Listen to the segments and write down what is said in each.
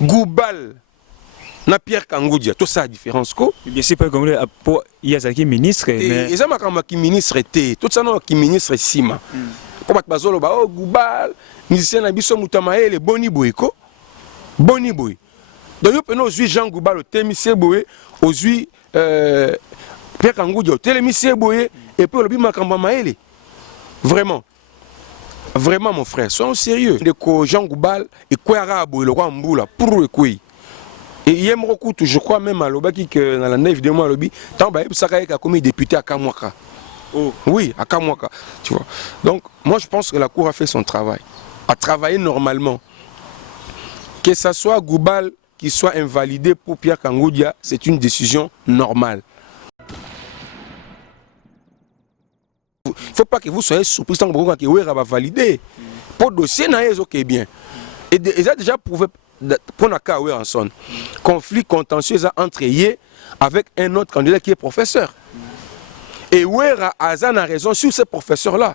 Goubal na Pierre Kangoudia, tout ça a différence quoi. Bien sûr pas congolais pour Yazaki ministre mais ils ont comme qui ministre était tout ça non qui ministre sima. Pour battre bazolo ba oh Goubal musicien na biso mutamae le boni boyko. Boni boy. Donc yo peno ozui Jean Goubal au temise boye ozui Pierre Kangoudia au temise boye et puis le bi makamba maele. Vraiment. Vraiment mon frère, soyons sérieux. De Jean Goubal et Kouara boye le roi Mboula pour le kouy. Et hier, je crois même à l'Obaki que dans la nef de moi, tant que ça a commis député à Kamwaka. Oh. Oui, à Kamwaka. Tu vois. Donc, moi, je pense que la Cour a fait son travail. A travaillé normalement. Que ce soit Goubal qui soit invalidé pour Pierre Kangoudia, c'est une décision normale. Il ne faut pas que vous soyez surpris tant que vous va valider. Pour le dossier, c'est bien. Et ils ont déjà prouvé. Pour la cas en son conflit contentieux entre eux avec un autre candidat qui est professeur. Et Ouera Azan a raison sur ce professeur-là.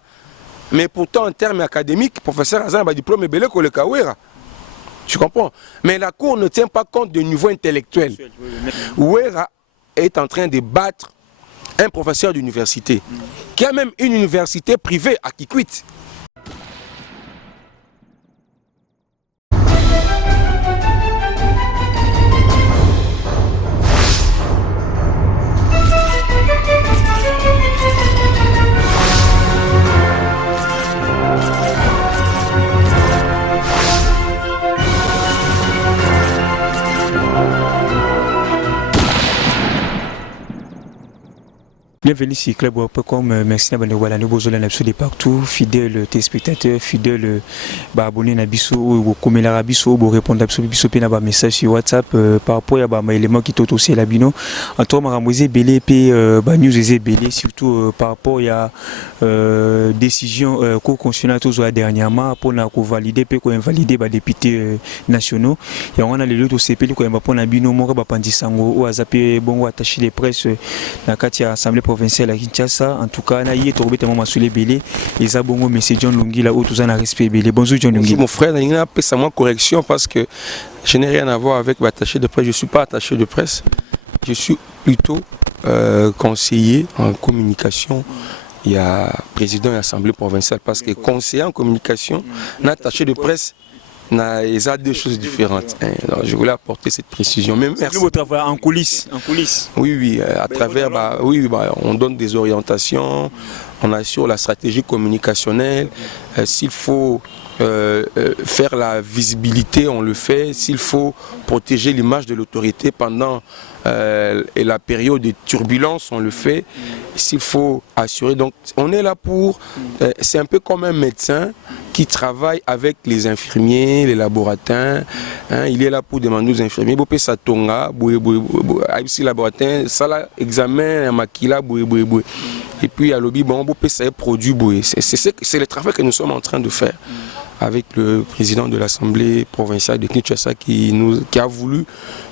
Mais pourtant, en termes académiques, professeur Azan a un diplôme belé que le Kawera. Tu comprends? Mais la Cour ne tient pas compte du niveau intellectuel. Ouera est en train de battre un professeur d'université qui a même une université privée à Kikwit. Bienvenue sur Club Wap.com. Merci d'avoir voilà nous besoin de partout, fidèles téléspectateurs, fidèles abonnés na biso ou comme la biso pour répondre absolument biso pena ba message sur WhatsApp par rapport à ba élément qui tout aussi la bino. En toi maramboisé belé pe ba news ezé belé surtout par rapport à décision cour constitutionnelle toujours dernièrement pour na ko valider pe ko invalider ba députés nationaux. Et on a les autres CP ko ba pona bino moko ba pandisango ou azape bongo attaché les presse na kati ya assemblée provinciale à Kinshasa. En tout cas, naïe tombé tellement sur les belés. Et ça bon monsieur John Lungi là où tout ça n'a respect belé. Bonjour John Lungi. Mon frère, il a fait sa correction parce que je n'ai rien à voir avec l'attaché de presse. Je suis pas attaché de presse. Je suis plutôt conseiller en communication. Il y a président de l'Assemblée provinciale parce que conseiller en communication, attaché de presse. Il y a deux choses différentes. Alors, je voulais apporter cette précision. Mais merci. Vous travaillez en coulisses. Oui, à travers, on donne des orientations, on assure la stratégie communicationnelle. S'il faut faire la visibilité, on le fait. S'il faut protéger l'image de l'autorité pendant la période de turbulence, on le fait. S'il faut assurer. Donc, on est là pour. C'est un peu comme un médecin qui travaille avec les infirmiers, les laborantins. Il est là pour demander aux infirmiers. Ça tonga, laborantin, ça examen, maquila, et puis il y a le bon, ça est produit. C'est le travail que nous sommes en train de faire avec le président de l'Assemblée provinciale de Kinshasa qui a voulu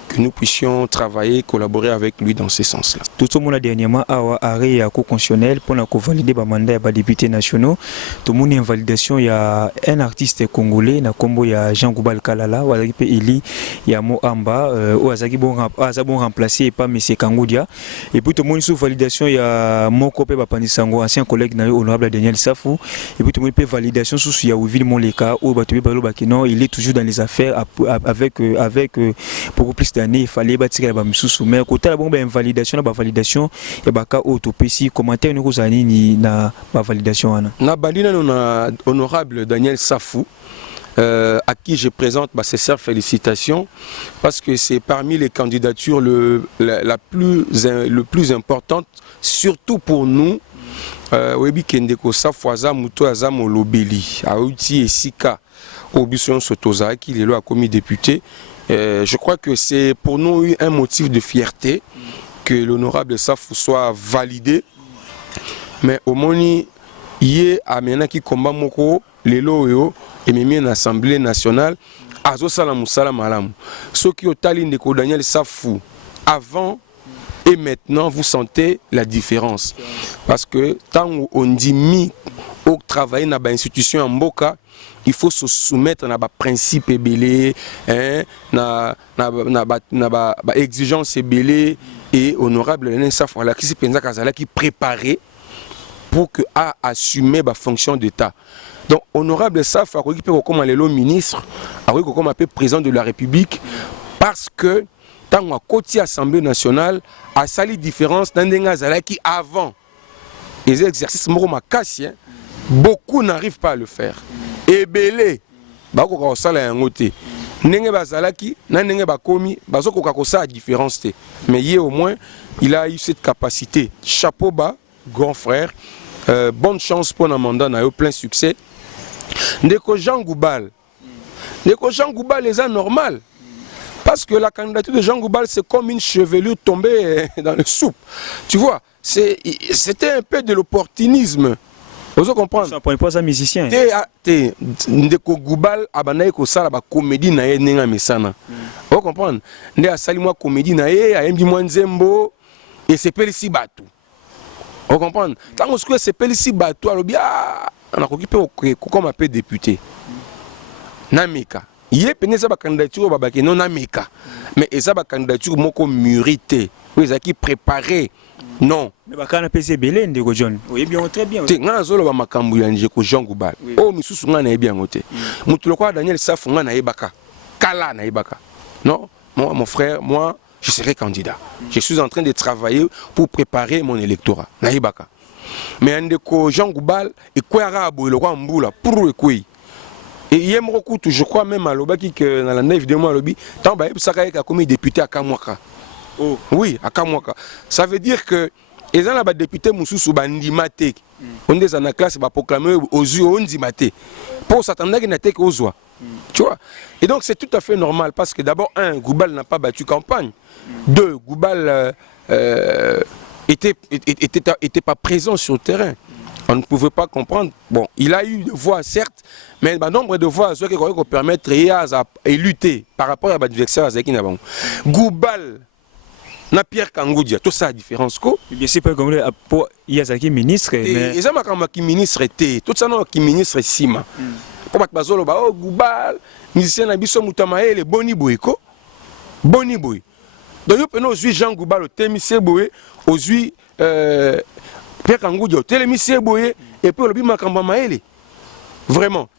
que nous puissions travailler, collaborer avec lui dans ce sens-là. Tout le monde a dernièrement arrêté à constitutionnel pour valider le mandat des députés nationaux. Tout le monde a une validation. Il y a un artiste congolais, il y a Jean Goubal Kalala, il y a Moamba, il bon remplacé et pas M. Kangoudia. Et puis tout le monde sous validation, il y a Mokope Bapandisango, ancien collègue honorable Daniel Safou. Et puis tout le monde peut validation sous il y a Ouville Moleka, il est toujours dans les affaires avec beaucoup plus d'années. Il fallait bâtir la bamisou. Mais côté la bombe invalidation, la validation, il y a baka autopsie. Commentaire nous kozani ni na validation ana. Na balina na honorable Daniel Safou. À qui je présente ma sincère félicitations parce que c'est parmi les candidatures le plus importante, surtout pour nous. Webi Kendeko Safwaza Muto Azam Olobeli, Aouti et Sika, Obuson Sotoza, qui est là comme député. Je crois que c'est pour nous un motif de fierté que l'honorable Safou soit validé. Mais au moni, il y a un qui combat moko, les loyo, et même une assemblée nationale, azo salam salam alam. Ceux qui ont talin de Daniel Safou avant et maintenant, vous sentez la différence. Parce que tant on dit mis au travail dans l'institution en Mboka, il faut se soumettre à des principes ébélés, hein, na exigences ébélées et honorables. Voilà, qui se qui préparé pour que a assumer la fonction d'État. Donc, honorable Saf, il peut comme le ministre, comme président de la République, parce que dans la côté Assemblée nationale, a sali différence dans les qui avant les exercices beaucoup n'arrivent pas à le faire. Et belé, bako sala yangote. Nenge bazalaki, na nenge bakomi, bazoko kosa différence. Mais hier au moins, il a eu cette capacité. Chapeau bas, grand frère. Bonne chance pour un mandat, na eu plein succès. Ndeko Jean Goubal. Ndeko Jean Goubal est normal. Parce que la candidature de Jean Goubal, c'est comme une chevelure tombée dans le soupe. Tu vois, c'était un peu de l'opportunisme. Vous comprenez? Ça ne pas un musicien. Ndeko Goubal, abanaye ko sala ba comédie na ye nenga mesana. Vous comprenez? Nde asali moi comédie na ye, ayembi moi nzembo, et c'est pelisi batu. Vous comprenez? Tant que c'est pelisi batu, alobi on a occupé comme un peu député. Namika. Il y a une candidature qui non américaine, mais il y a une candidature qui mérité, qui préparé. Non. Mais quand on a pesé belé, Ndeko John. Oui, bien très bien. Tu as zolo ba makambu ya Ndeko Jean Goubal. Oh misusu nga na bien ngote. Mutu lokwa Daniel Safu nga na yebaka. Kala na yebaka. Non, moi mon frère, moi je serai candidat. Je suis en train de travailler pour préparer mon électorat. Na yebaka. Mais Ndeko Jean Goubal et kwara abo lokwa mbula pour ekoi. Et il y a beaucoup, je crois même à l'Obaki que dans la nef de moi, tant que comme député à Kamwaka. Oh. Oui, à Kamwaka. Ça veut dire que les gens là députés Moussou Bandimate, on est dans la classe va proclamer aux yeux on dimate. Pour s'attendre qu'il n'était qu'aux oies. Tu vois. Et donc c'est tout à fait normal parce que d'abord Goubal n'a pas battu campagne. Deux, Goubal était pas présent sur le terrain. On ne pouvait pas comprendre. Bon, il a eu des voix, certes, mais le nombre de voix qui permettent de lutter par rapport à l'adversaire. Goubal, na Pierre Kangoudia, tout ça a différence. Bien sûr, pour Yazaki ministre. Et ça, qui ministre était, tout ça, qui ministre Sima. Pour battre Bazolo, Goubal, musicien Nabiso Moutamae, Boni Boyko. Boni Boy. Donc, nous avons Jean Goubal, au Témissé Boye, aux Pierre Kangoudia, télémissie boye et puis le bimakamba maele. Vraiment.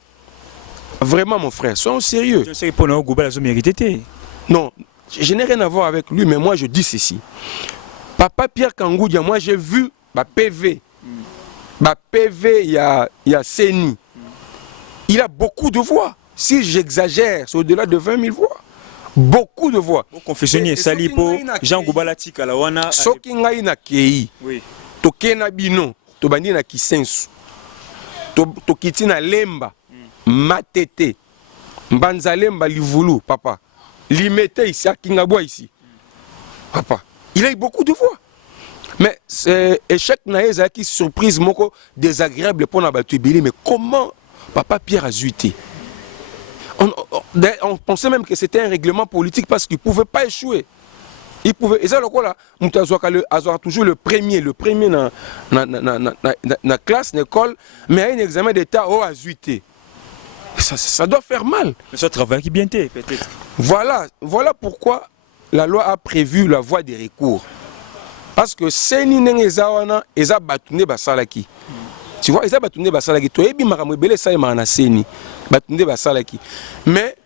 Vraiment mon frère, soyons sérieux. Je sais que pour nous Goubal a mérité. Non, je n'ai rien à voir avec lui mais moi je dis ceci. Papa Pierre Kangoudia, moi j'ai vu ma PV. Ma PV il y a Seni. Il a beaucoup de voix. Si j'exagère, c'est au-delà de 20 000 voix. Beaucoup de voix. Confessionnier Salipo, Jean Goubalatik Alawana. Soki ngai na kei. Oui. Tokena bino, tobandi na Kisensu. Tokiti na Lemba, Matete. Mbanza Lemba Livulu, papa. Limete ici, à Kingabwa ici. Papa, il a eu beaucoup de voix. Mais c'est échec naïs qui surprise moko désagréable pour la battu Billy. Mais comment papa Pierre a zuité? On pensait même que c'était un règlement politique parce qu'il ne pouvait pas échouer. Il pouvait, et ça, le toujours le premier dans la classe, l'école, mais à un examen d'état au azuité. Ça doit faire mal. Mais ça travaille qui bien peut-être. Voilà pourquoi la loi a prévu la voie des recours. Parce que c'est Nengezana et ça batouné basalaki. Tu vois, ils ont batouné basalaki. Tu as bien maramou belé ça et marana seni batouné basalaki. Mais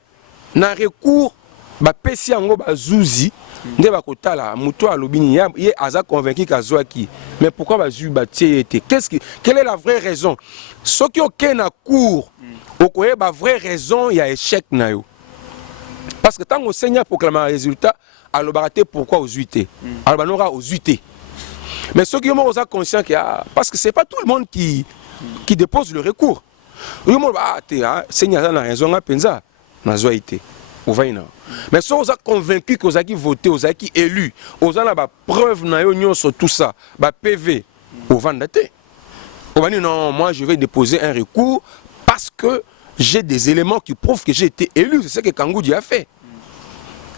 na recours ba pesi ango bazouzi. Nde bakotala muto alobini ye aza convaincu kazwaki mais pourquoi bazu batie été quelle est la vraie raison ce qui aucun na cour okoye ba vraie raison il y a échec na yo parce que tant on seigneur proclame un résultat alobaraté pourquoi aux UT albanora aux UT mais ceux qui ont conscient que parce que c'est pas tout le monde qui dépose le recours le monde seigneur a raison a penza na zoité mais si on a convaincu que vous avez voté, vous avez élu, vous avez la preuve sur tout ça, PV, vous vendez. Vous allez dire non, moi je vais déposer un recours parce que j'ai des éléments qui prouvent que j'ai été élu. C'est ce que Kangoudi a fait.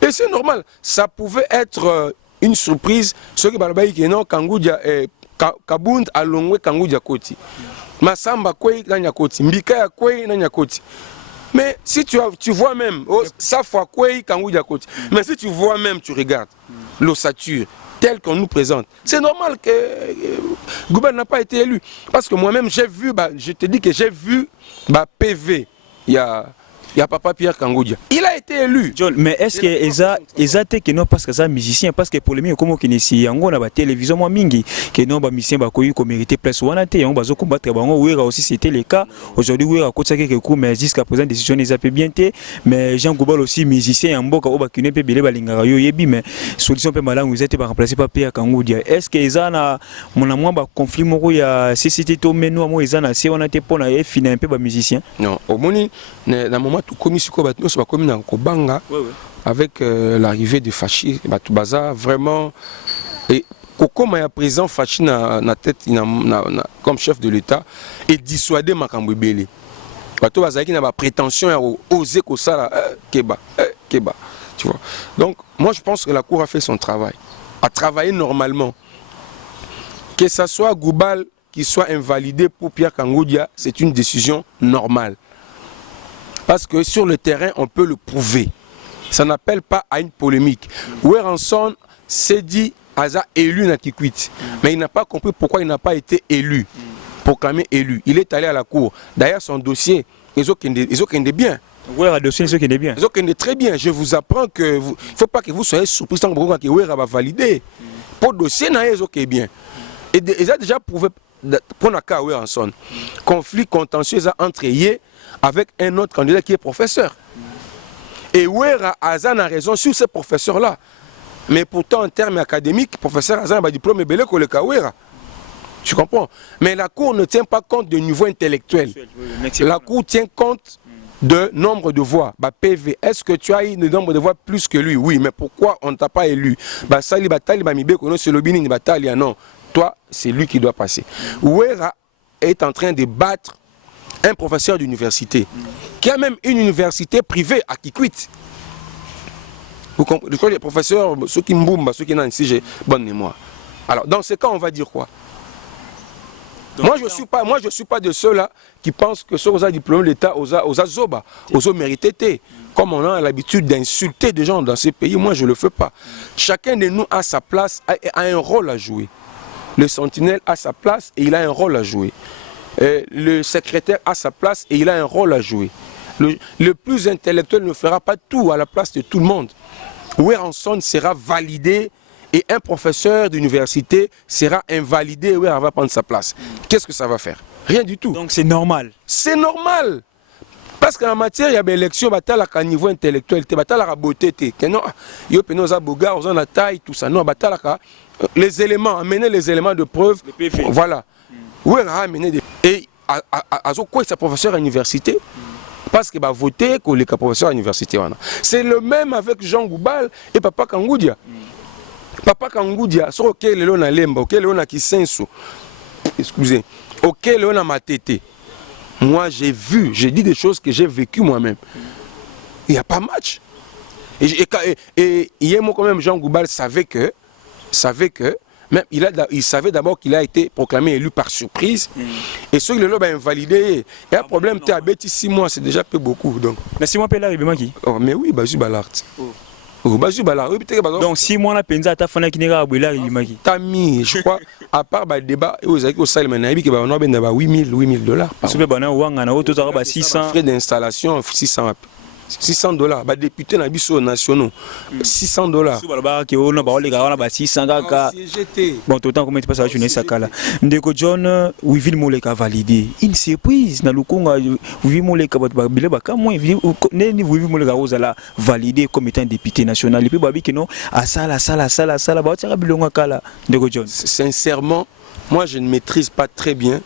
Et c'est normal. Ça pouvait être une surprise. Ce qui est non, Kangoudi Kabound a longé Kangoudi Koti. Masamba Kwei na Nyakoti, Mbika Kwei na Nyakoti. Mais si tu vois même, Safwa Kwei Kangou Nyakoti. Mais si tu vois même, tu regardes l'ossature tel qu'on nous présente. C'est normal que Goubal n'a pas été élu. Parce que moi-même, j'ai vu, je te dis que j'ai vu PV. Il y a Papa Pierre Kangoudia. Il a été élu. John, mais est-ce que Eza que non parce que ça musicien parce que pour les miens comment qu'il ici yango na ba télévision moi mingi que non ba musicien ba koyi ko mériter place wana te yango bazo combattre bango wera aussi c'était le cas. Aujourd'hui wera ko tsaka ke ko mais jusqu'à présent décision les a bien té mais Jean Goubal aussi musicien en mboka o ba kine pe belé balingara yo yebi mais solution pe malangu ils étaient pas remplacer par Pierre Kangoudia. Est-ce que Eza na mon amoi ba conflit moko ya CCT to meno mo Eza na se wana te pona e fina un peu ba musicien. Non, au moni na moment tout commis sur quoi nous sommes commis dans Kobanga avec l'arrivée des fascistes Batoubaza vraiment et Koko Maya président fasciste na tête comme chef de l'État et dissuader Makambo Belé Batoubaza qui n'a pas prétention à oser que ça Keba tu vois. Donc moi je pense que la cour a fait son travail, a travaillé normalement, que ça soit Goubal qui soit invalidé pour Pierre Kangoudia, c'est une décision normale. Parce que sur le terrain, on peut le prouver. Ça n'appelle pas à une polémique. Weranson s'est dit Aza élu na Kikwit. Mais il n'a pas compris pourquoi il n'a pas été élu. Proclamé élu. Il est allé à la cour. D'ailleurs, son dossier, ils ont bien. Wera dossier, ils ont bien. Ils ont très bien. Je vous apprends que il ne faut pas que vous soyez surpris tant que Wera va valider. Pour le dossier, ils ont bien. Et ils ont déjà prouvé pour le cas Weranson. Conflit contentieux entre Yé avec un autre candidat qui est professeur. Et Wera Azan a raison sur ce professeur-là. Mais pourtant, en termes académiques, professeur Azan a un diplôme belé que le Kawera. Tu comprends? Mais la Cour ne tient pas compte du niveau intellectuel. La Cour tient compte de nombre de voix. PV, est-ce que tu as eu le nombre de voix plus que lui? Oui, mais pourquoi on ne t'a pas élu? Non, toi, c'est lui qui doit passer. Wera est en train de battre un professeur d'université, qui a même une université privée à Kikwit. Vous comprenez? Je crois que les professeurs, ceux qui m'boum, ceux qui n'ont ici, j'ai bonne mémoire. Alors, dans ce cas, on va dire quoi? Moi, je ne suis pas de ceux-là qui pensent que ceux qui ont diplômé l'État, aux Azoba, aux mérité, comme on a l'habitude d'insulter des gens dans ces pays, moi, je ne le fais pas. Chacun de nous a sa place, a un rôle à jouer. Le sentinelle a sa place et il a un rôle à jouer. Le secrétaire a sa place et il a un rôle à jouer. Le plus intellectuel ne fera pas tout à la place de tout le monde. Weranson sera validé et un professeur d'université sera invalidé et Wera va prendre sa place. Qu'est-ce que ça va faire? Rien du tout. Donc c'est normal. C'est normal. Parce qu'en matière, il y a des élections, à niveau intellectuel, à beauté, tout ça. Non, les éléments, amener les éléments de preuve. Voilà. Wera a amené des... Et à quoi est professeur à l'université? Parce qu'il va voter pour les professeurs à l'université. C'est le même avec Jean Goubal et Papa Kangoudia. Papa Kangoudia, sur lequel on a lemba, auquel on a kisensu, excusez, auquel on a matete. Moi j'ai vu, j'ai dit des choses que j'ai vécues moi-même. Il n'y a pas match. Et hier, moi quand même, Jean Goubal savait que même il savait d'abord qu'il a été proclamé élu par surprise. Et ceux qui le ont invalidé, il y a un problème, tu as bêti 6 mois, c'est déjà peu beaucoup. Donc. Mais 6 mois, Pella, il est qui? Oh, mais oui, Bazu Ballard. Donc 6 mois, la penza ta fana qui n'est pas à Tami, je crois, à part le débat, au Salman, il y a $8,000. Frais d'installation, 600. $600. Les députés nationaux, $600. Bon, tout le temps, comment tu passes à la journée, ça cala. Ndeko John, Wivil Moleka validé. Une surprise, dans le Congo, Wivil Moleka, Wivil Moleka validé comme étant député national. Et puis, Babi, que non, à Sala, Ndeko John. Sincèrement, moi, je ne maîtrise pas très bien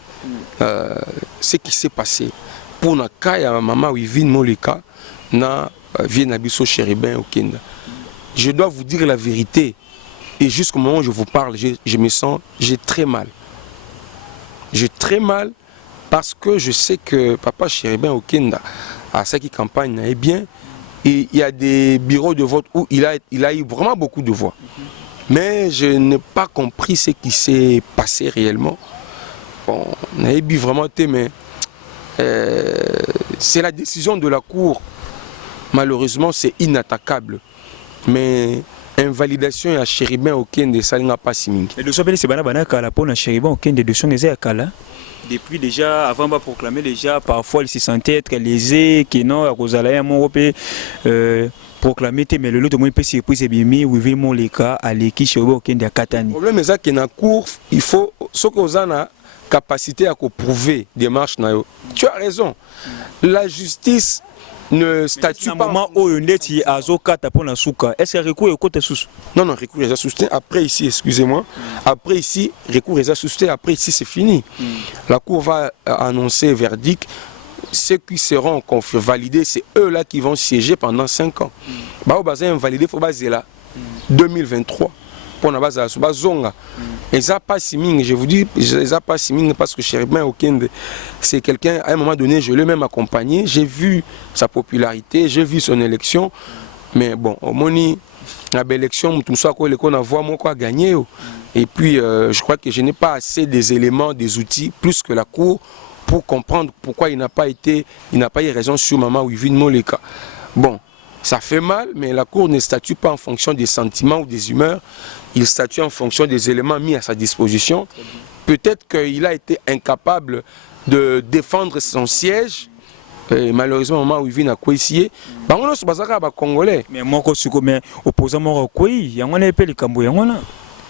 ce qui s'est passé. Pour Nakaya, maman Wivil Moleka, na Viennabiso Chéribin au Kenya. Je dois vous dire la vérité. Et jusqu'au moment où je vous parle, je me sens, j'ai très mal. J'ai très mal parce que je sais que Papa Chéribin au Kenya, à sa campagne, est bien. Et il y a des bureaux de vote où il a eu vraiment beaucoup de voix. Mais je n'ai pas compris ce qui s'est passé réellement. bon, on a bu vraiment, mais c'est la décision de la Cour. Malheureusement, c'est inattaquable. Mais invalidation à Chéribin aucun de ça n'a pas signé. Et le soir, c'est banana kala pour Chéribin aucun de dossiers n'est kala. Depuis déjà, avant de proclamer déjà, parfois il se sentait être lésé, que non, à cause de la proclamer, mais le lot de moins peut s'y bien ou vivement les cas à l'équipe Chéribin aucun de Katani. Le problème est que dans la Cour, il faut ce qu'on a capacité à prouver des marches. Tu as raison. La justice ne statue pas. Moment où on est à Zokata pour la souka, est-ce que recours est côté sous? Non, non, recours est soutenu. Après ici, excusez-moi. Après ici, recours est soutenu. Après ici, c'est fini. La Cour va annoncer verdict. Ceux qui seront validés, c'est eux-là qui vont siéger pendant 5 ans. Bah, au bazin invalidé, il faut baser là. 2023. Pour la base à la zonga. Et ça pas si ming, je vous dis, ça pas si ming parce que Chéribin aucun c'est quelqu'un à un moment donné, je l'ai même accompagné, j'ai vu sa popularité, j'ai vu son élection, mais bon, au moni la belle élection, tout ça quoi, qu'on a voix moi quoi gagner. Et puis je crois que je n'ai pas assez des éléments, des outils plus que la Cour pour comprendre pourquoi il n'a pas eu raison sur Maman Wivine Moleka. Bon, ça fait mal, mais la Cour ne statue pas en fonction des sentiments ou des humeurs. Il statue en fonction des éléments mis à sa disposition. Peut-être qu'il a été incapable de défendre son siège. Et malheureusement, maman Wivine a quoi ici. On a ce Congolais. Mais moi, mais opposant moi quoi, il y a un épée le Cambou,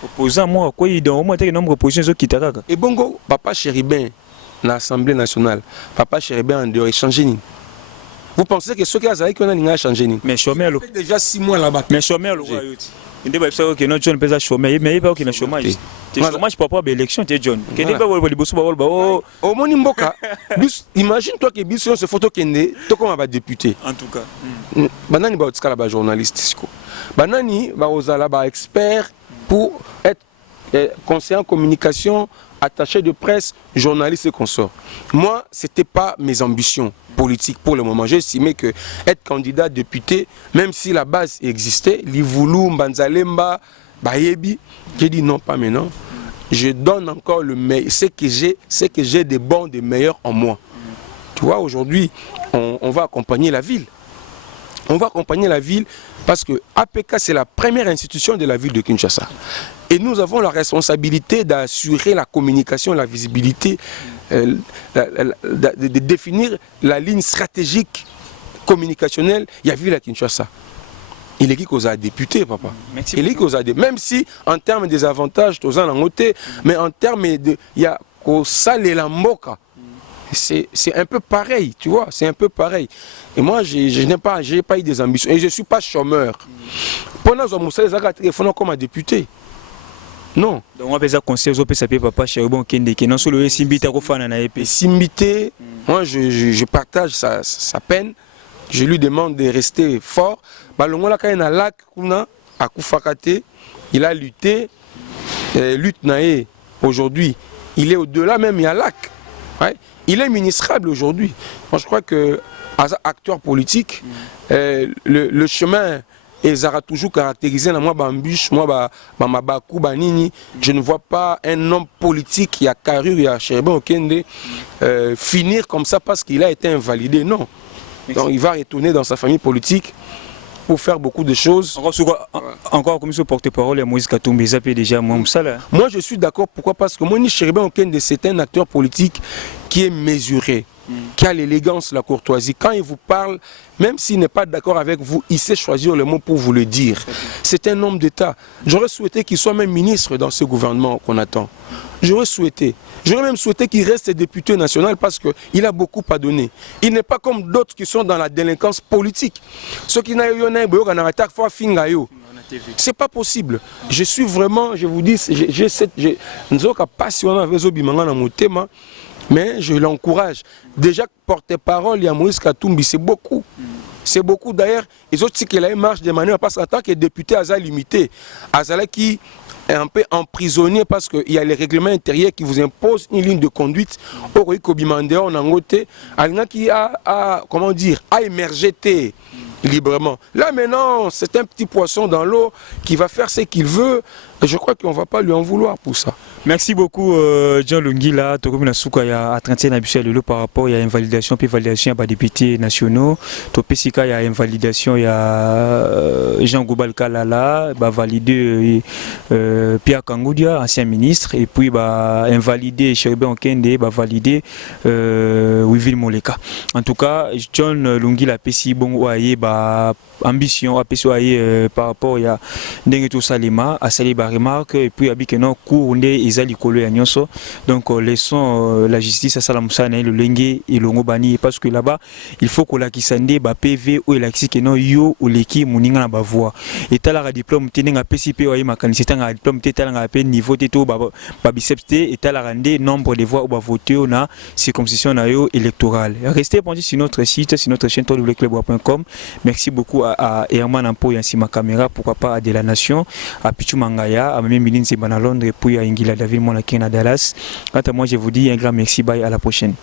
opposant moi quoi, il doit au moins être une nombre de positions qui t'attaquent. Et bongo, papa Chéribin, dans l'Assemblée nationale, papa Chéribin en dehors échangé. Vous pensez que ce qui a changé? Mais chômeur, ça fait déjà 6 mois là-bas. Mais chômeur, il ne sait pas que John peut chômer, mais il n'y a pas de chômage. Le chômage pour pas d'élection, tu es John. Au Monimboka, imagine-toi que Bisson se photo kende, toi comme un député. En tout cas. Banani ba otska la journaliste. Banani ba ozala ba expert pour être conseiller en communication, attaché de presse, journaliste et consort. Moi, ce n'était pas mes ambitions politiques pour le moment. J'ai estimé que être candidat député, même si la base existait, Livoulou, Mbanzalemba, Bayebi, j'ai dit non, pas maintenant. Je donne encore le meilleur. C'est que j'ai des bons, des meilleurs en moi. Tu vois, aujourd'hui, on va accompagner la ville. On va accompagner la ville parce que APK, c'est la première institution de la ville de Kinshasa. Et nous avons la responsabilité d'assurer la communication, la visibilité, de définir la ligne stratégique communicationnelle. Il y a ville à Kinshasa. Il est qui qu'on a député, papa. Il est qui qu'on a même si en termes des avantages, tous en côté, mais en termes de, il y a qu'au sale et la moka. C'est un peu pareil, tu vois, c'est un peu pareil. Et moi, je n'ai pas eu des ambitions. Et je ne suis pas chômeur. Pendant que je suis comme un député. Non. Donc, on peut dire conseil aux papa Chéribin Kende, qui non seulement Simbité au fan en AEP. Simbité, moi, je partage sa peine. Je lui demande de rester fort. Balongola quand il a lac, à Koufakate, il a lutté, lutte naé aujourd'hui. Il est au-delà même, il y a lac. Ouais. Il est ministrable aujourd'hui. Moi, je crois que, as acteur politique, le chemin est toujours caractérisé dans moi, Bambuche, moi, Mabakou, Banini. Je ne vois pas un homme politique qui a carrure, il a Chéribin Okende, finir comme ça parce qu'il a été invalidé. Non. Donc, il va retourner dans sa famille politique pour faire beaucoup de choses. Encore comme ce porte-parole, il y a Moïse Katumbi, ça peut déjà moi ça là. Moi je suis d'accord, pourquoi? Parce que moi Chéribin Okende, c'est un acteur politique qui est mesuré, qui a l'élégance, la courtoisie. Quand il vous parle, même s'il n'est pas d'accord avec vous, il sait choisir le mot pour vous le dire. C'est un homme d'État. J'aurais souhaité qu'il soit même ministre dans ce gouvernement qu'on attend. J'aurais même souhaité qu'il reste député national parce qu'il a beaucoup à donner. Il n'est pas comme d'autres qui sont dans la délinquance politique. Ceux qui n'ont pas c'est pas possible. Je suis vraiment, je vous dis, j'ai cette passion avec mais je l'encourage. Déjà, porte-parole, il y a Moïse Katumbi, c'est beaucoup. C'est beaucoup d'ailleurs. Les autres, c'est qu'il a une marche de manière parce qu'en tant que député, Aza limité. Azala qui est un peu emprisonné parce qu'il y a les règlements intérieurs qui vous imposent une ligne de conduite. Au Kobimandéa, on a ngoté. Alna qui a, comment dire, a émergé librement. Là maintenant, c'est un petit poisson dans l'eau qui va faire ce qu'il veut. Et je crois qu'on ne va pas lui en vouloir pour ça. Merci beaucoup John Lungila. Tokomi na suka ya atlantique na biso lelo par rapport à invalidation puis validation ya députés nationaux. To pesika ya invalidation ya Jean Goubal Kalala, ba validé Pierre Kangoudia, ancien ministre, et puis ba invalidé Cherubin Okende, ba validé Wivil Moleka. En tout cas, John Lungila pesi bon oye ba ambition apesi oye par rapport à ndenge to salima a sali ba remarque et puis abi que non cour ezali kolo ya nyonso. Donc laissons la justice à salamusana le lenge et longo bani parce que là-bas il faut que la kisande ba PV ou la kisi que non yo ou leki muninga na ba voix et tala diplôme teninga PCP oye makanisi tanga diplôme tala pe niveau teto ba biceps et tala rende nombre de voix ou ba voter na circonscription na yo électorale. Restez pendant sur notre site, sur notre chaîne www.club.com. Merci beaucoup à Herman Ampo et ma caméra, pourquoi pas à De la Nation, à Pichu Mangaya, à même Milin Zebana Londres et puis à Ingila David Monakina Dallas. Quant à moi, je vous dis un grand merci, bye, à la prochaine.